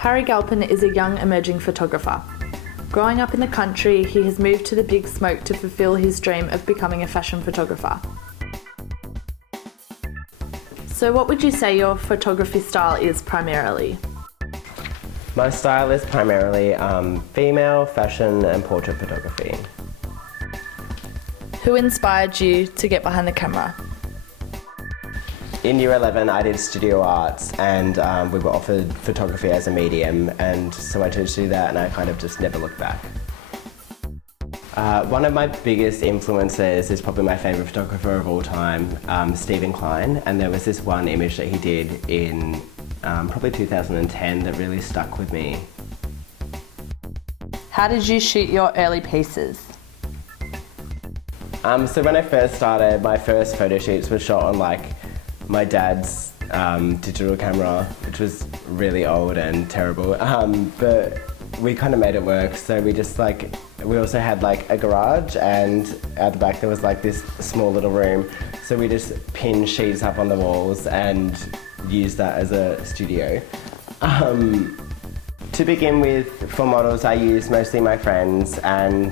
Harry Galpin is a young emerging photographer. Growing up in the country, he has moved to the big smoke to fulfil his dream of becoming a fashion photographer. So what would you say your photography style is primarily? My style is primarily female, fashion and portrait photography. Who inspired you to get behind the camera? In year 11 I did studio arts and we were offered photography as a medium, and so I chose to do that and I kind of just never looked back. One of my biggest influences is probably my favourite photographer of all time, Stephen Klein, and there was this one image that he did in probably 2010 that really stuck with me. How did you shoot your early pieces? So when I first started, my first photo shoots were shot on like my dad's digital camera, which was really old and terrible, but we kind of made it work. So we also had like a garage, and at the back there was like this small little room, so we just pinned sheets up on the walls and used that as a studio. To begin with, for models I used mostly my friends and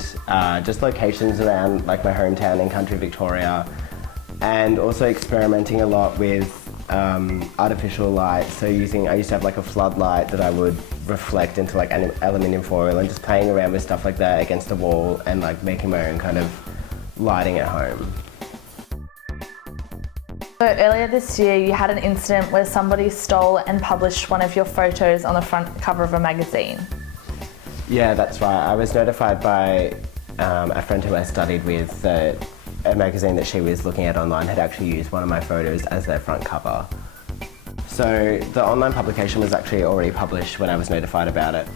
just locations around like my hometown in country Victoria, and also experimenting a lot with artificial light. So I used to have like a floodlight that I would reflect into like aluminium foil, and just playing around with stuff like that against the wall and like making my own kind of lighting at home. So earlier this year you had an incident where somebody stole and published one of your photos on the front cover of a magazine. Yeah, that's right. I was notified by a friend who I studied with that a magazine that she was looking at online had actually used one of my photos as their front cover. So the online publication was actually already published when I was notified about it.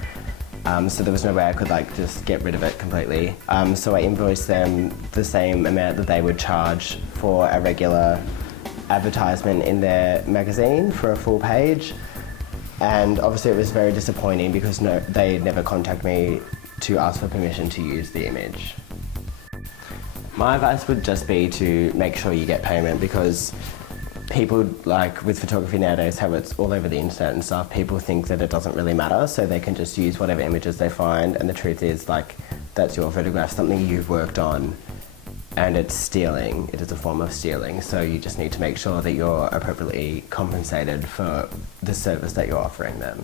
So there was no way I could like just get rid of it completely. So I invoiced them the same amount that they would charge for a regular advertisement in their magazine for a full page. And obviously it was very disappointing because they never contacted me to ask for permission to use the image. My advice would just be to make sure you get payment, because people, like with photography nowadays, how it's all over the internet and stuff, people think that it doesn't really matter, so they can just use whatever images they find, and the truth is like that's your photograph, something you've worked on, and it's stealing. It is a form of stealing, so you just need to make sure that you're appropriately compensated for the service that you're offering them.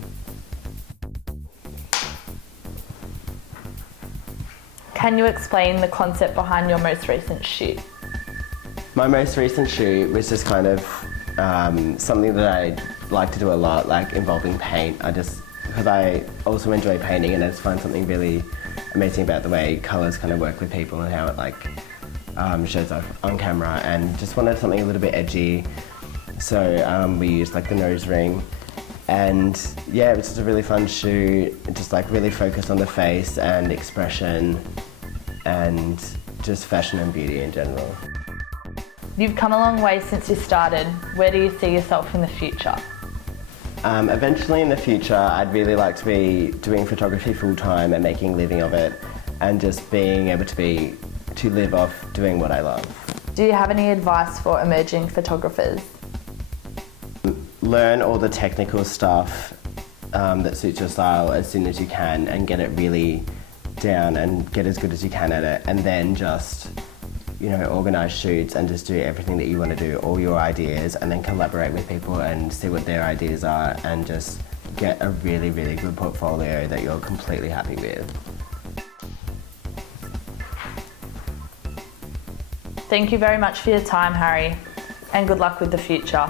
Can you explain the concept behind your most recent shoot? My most recent shoot was just kind of something that I like to do a lot, like involving paint. Because I also enjoy painting, and I just find something really amazing about the way colours kind of work with people and how it like shows up on camera, and just wanted something a little bit edgy. So we used like the nose ring, and yeah, it was just a really fun shoot. It just like really focused on the face and expression and just fashion and beauty in general. You've come a long way since you started. Where do you see yourself in the future? Eventually in the future, I'd really like to be doing photography full time and making a living of it, and just being able to live off doing what I love. Do you have any advice for emerging photographers? Learn all the technical stuff that suits your style as soon as you can, and get it really down and get as good as you can at it, and then just organise shoots and just do everything that you want to do, all your ideas, and then collaborate with people and see what their ideas are, and just get a really, really good portfolio that you're completely happy with. Thank you very much for your time, Harry, and good luck with the future.